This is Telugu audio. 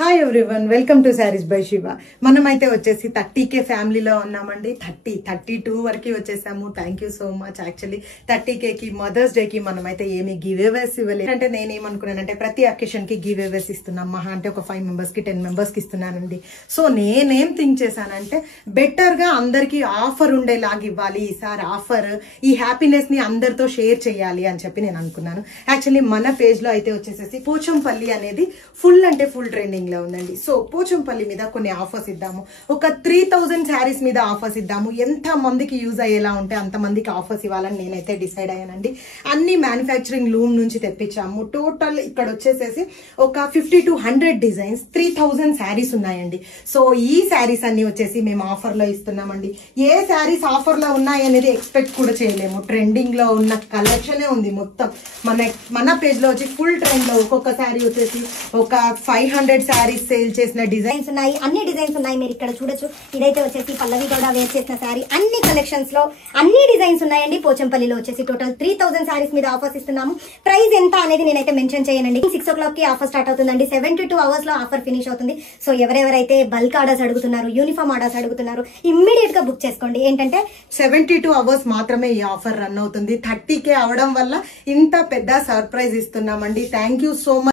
Hi everyone, welcome to Sarees by Shiva. మనమైతే వచ్చేసి 30K ఫ్యామిలీలో ఉన్నామండి. 32 వరకు వచ్చేసాము. Thank you so much. Actually 30Kకి మదర్స్ డేకి మనమైతే ఏమి గివ్ అవేస్ ఇవ్వలేదు. అంటే నేనేమనుకున్నానంటే ప్రతి అకేషన్ కి గివ్ అవేస్ ఇస్తున్నాం. మహా అంటే ఒక 5 మెంబర్స్ కి 10 మెంబర్స్ కి ఇస్తున్నానండి. సో నేనేం థింక్ చేశానంటే బెటర్ గా అందరికి ఆఫర్ ఉండేలాగా ఇవ్వాలి. ఈసారి ఆఫర్ ఈ హ్యాపీనెస్ ని అందరితో షేర్ చేయాలి అని చెప్పి నేను అనుకున్నాను. యాక్చువల్లీ మన పేజ్ లో అయితే వచ్చేసేసి పోచంపల్లి అనేది ఫుల్ అంటే ఫుల్ ట్రెండింగ్ లో ఉందండి. సో పోచంపల్లి మీద కొన్ని ఆఫర్స్ ఇద్దాము. ఒక 3000 శారీస్ మీద ఆఫర్స్ ఇద్దాము. ఎంత మందికి యూజ్ అయ్యేలా ఉంటే అంత మందికి ఆఫర్స్ ఇవ్వాలని నేనైతే డిసైడ్ అయ్యానండి. అన్ని మ్యానుఫ్యాక్చరింగ్ లూమ్ నుంచి తెప్పించాము. టోటల్ ఇక్కడ వచ్చేసేసి ఒక 50 to 100 డిజైన్స్ 3000 శారీస్ ఉన్నాయండి. సో ఈ శారీస్ అన్ని వచ్చేసి మేము ఆఫర్ లో ఇస్తున్నామండి. ఏ శారీస్ ఆఫర్ లో ఉన్నాయి అనేది ఎక్స్పెక్ట్ కూడా చేయలేము. ట్రెండింగ్ లో ఉన్న కలెక్షనే ఉంది మొత్తం. మన పేజ్ లో వచ్చి ఫుల్ ట్రెండ్ లో ఒక్కొక్క శారీ వచ్చేసి ఒక 500 శారీస్ సేల్ చేసిన డిజైన్స్ ఉన్నాయి. అన్ని డిజైన్స్ ఉన్నాయి, మీరు ఇక్కడ చూడొచ్చు. ఇదైతే వచ్చేసి పల్లవి గౌడ వేర్ చేసిన శారీ. అన్ని కలెక్షన్స్ లో అన్ని డిజైన్స్ ఉన్నాయండి. పోచంపల్లిలో వచ్చేసి టోటల్ 3000 శారీస్ మీద ఆఫర్స్ ఇస్తున్నాము. ప్రైస్ ఎంత అనేది నేనైతే మెన్షన్ చేయనండి. 6 o'clock కి ఆఫర్ స్టార్ట్ అవుతుందండి. 72 hours లో ఆఫర్ ఫినిష్ అవుతుంది. సో ఎవరెవరైతే బల్క్ ఆర్డర్స్ అడుగుతున్నారు, యూనిఫామ్ ఆర్డర్స్ అడుగుతున్నారు, ఇమ్మీడియట్ గా బుక్ చేసుకోండి. ఏంటంటే 72 hours మాత్రమే ఈ ఆఫర్ రన్ అవుతుంది. 30K అవడం వల్ల ఇంత పెద్ద సర్ప్రైజ్ ఇస్తున్నామండి. Thank you so much.